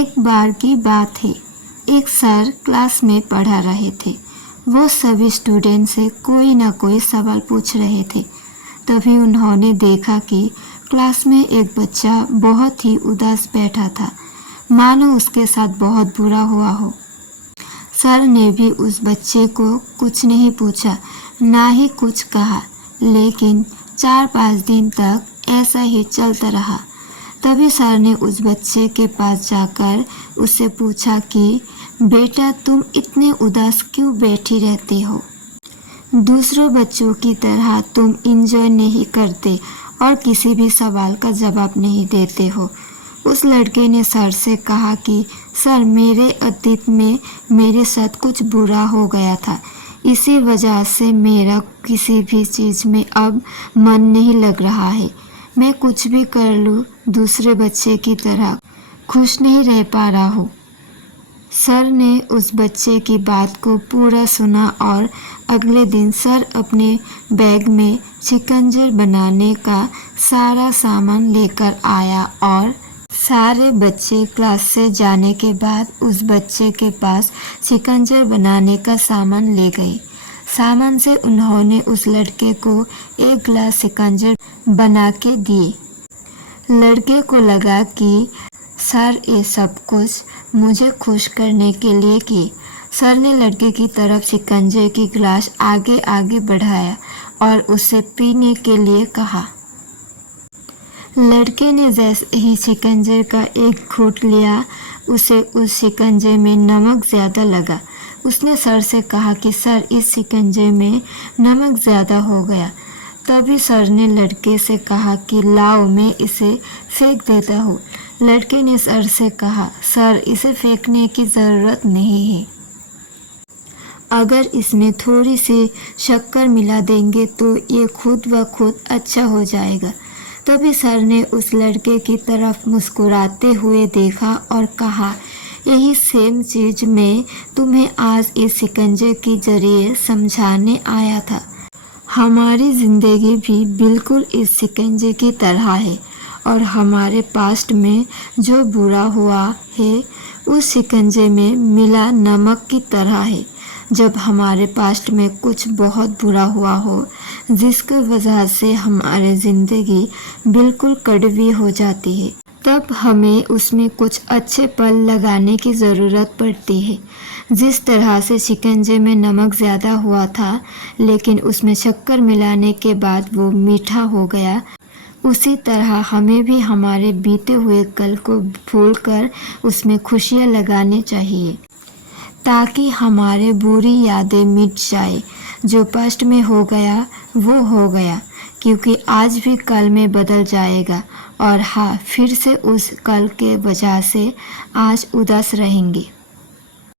एक बार की बात है, एक सर क्लास में पढ़ा रहे थे। वो सभी स्टूडेंट से कोई ना कोई सवाल पूछ रहे थे। तभी उन्होंने देखा कि क्लास में एक बच्चा बहुत ही उदास बैठा था, मानो उसके साथ बहुत बुरा हुआ हो। सर ने भी उस बच्चे को कुछ नहीं पूछा, ना ही कुछ कहा, लेकिन 4-5 दिन तक ऐसा ही चलता रहा। तभी सर ने उस बच्चे के पास जाकर उससे पूछा कि बेटा, तुम इतने उदास क्यों बैठी रहते हो? दूसरों बच्चों की तरह तुम एंजॉय नहीं करते और किसी भी सवाल का जवाब नहीं देते हो। उस लड़के ने सर से कहा कि सर, मेरे अतीत में मेरे साथ कुछ बुरा हो गया था, इसी वजह से मेरा किसी भी चीज़ में अब मन नहीं लग रहा है। मैं कुछ भी कर लूँ, दूसरे बच्चे की तरह खुश नहीं रह पा रहा हूँ। सर ने उस बच्चे की बात को पूरा सुना और अगले दिन सर अपने बैग में शिकंजर बनाने का सारा सामान लेकर आया और सारे बच्चे क्लास से जाने के बाद उस बच्चे के पास शिकंजर बनाने का सामान ले गए। सामान से उन्होंने उस लड़के को एक गिलास शिकंजर बना के दिए। लड़के को लगा कि सर ये सब कुछ मुझे खुश करने के लिए की। सर ने लड़के की तरफ शिकंजर की गिलास आगे आगे बढ़ाया और उसे पीने के लिए कहा। लड़के ने जैसे ही शिकंजर का एक घूंट लिया, उसे उस शिकंजर में नमक ज़्यादा लगा। उसने सर से कहा कि सर, इस शिकंजर में नमक ज़्यादा हो गया। तभी सर ने लड़के से कहा कि लाओ, मैं इसे फेंक देता हूँ। लड़के ने सर से कहा, सर, इसे फेंकने की ज़रूरत नहीं है। अगर इसमें थोड़ी सी शक्कर मिला देंगे तो ये खुद ब खुद अच्छा हो जाएगा। तभी सर ने उस लड़के की तरफ मुस्कुराते हुए देखा और कहा, यही सेम चीज़ मैं तुम्हें आज इस शिकंजे के जरिए समझाने आया था। हमारी ज़िंदगी भी बिल्कुल इस शिकंजे की तरह है और हमारे पास्ट में जो बुरा हुआ है उस शिकंजे में मिला नमक की तरह है। जब हमारे पास्ट में कुछ बहुत बुरा हुआ हो जिसकी वजह से हमारी ज़िंदगी बिल्कुल कड़वी हो जाती है, तब हमें उसमें कुछ अच्छे पल लगाने की ज़रूरत पड़ती है। जिस तरह से शिकंजे में नमक ज़्यादा हुआ था लेकिन उसमें शक्कर मिलाने के बाद वो मीठा हो गया, उसी तरह हमें भी हमारे बीते हुए कल को भूलकर उसमें खुशियाँ लगानी चाहिए ताकि हमारे बुरी यादें मिट जाए। जो पास्ट में हो गया वो हो गया, क्योंकि आज भी कल में बदल जाएगा और हाँ, फिर से उस कल के वजह से आज उदास रहेंगे।